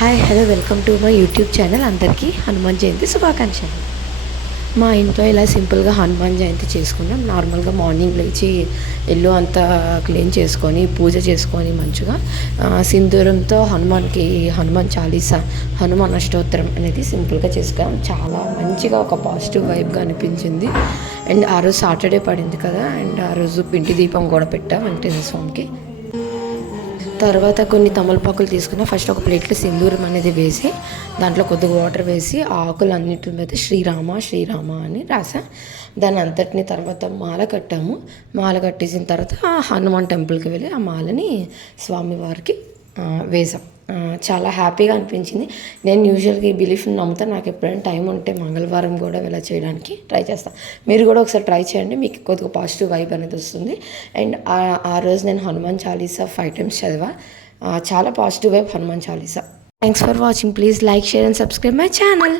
Hi hello welcome to my YouTube channel. అందరికీ హనుమాన్ జయంతి శుభాకాంక్షలు. మా ఇంట్లో ఇలా సింపుల్గా హనుమాన్ జయంతి చేసుకున్నాం. నార్మల్గా మార్నింగ్ లేచి ఇల్లు అంతా క్లీన్ చేసుకొని పూజ చేసుకొని మంచిగా సింధూరంతో హనుమాన్ చాలీసా హనుమాన్ అష్టోత్తరం అనేది సింపుల్గా చేసుకున్నాం. చాలా మంచిగా ఒక పాజిటివ్ వైబ్గా అనిపించింది. అండ్ ఆ రోజు సాటర్డే పడింది కదా, అండ్ ఆ రోజు పిండి దీపం కూడా పెట్టాం వెంకటేశ్వర స్వామికి. తర్వాత కొన్ని తమలపాకులు తీసుకున్న ఫస్ట్ ఒక ప్లేట్లో సింధూరం అనేది వేసి దాంట్లో కొద్దిగా వాటర్ వేసి ఆ ఆకులు అన్నిటి మీద శ్రీరామ శ్రీరామ అని రాసా. దాని అంతటిని తర్వాత మాల కట్టాము. మాల కట్టేసిన తర్వాత హనుమాన్ టెంపుల్కి వెళ్ళి ఆ మాలని స్వామివారికి వేసాం. చాలా హ్యాపీగా అనిపించింది. నేను యూజువల్గా ఈ బిలీఫ్ని నమ్ముతాను. నాకు ఎప్పుడైనా టైం ఉంటే మంగళవారం కూడా ఇలా చేయడానికి ట్రై చేస్తాను. మీరు కూడా ఒకసారి ట్రై చేయండి, మీకు కొద్దిగా పాజిటివ్ వైబ్ అనేది వస్తుంది. అండ్ ఆ రోజు నేను హనుమాన్ చాలీసా 5 times చదివా. చాలా positive vibe Hanuman Chalisa. Thanks for watching. Please like, share and subscribe my channel.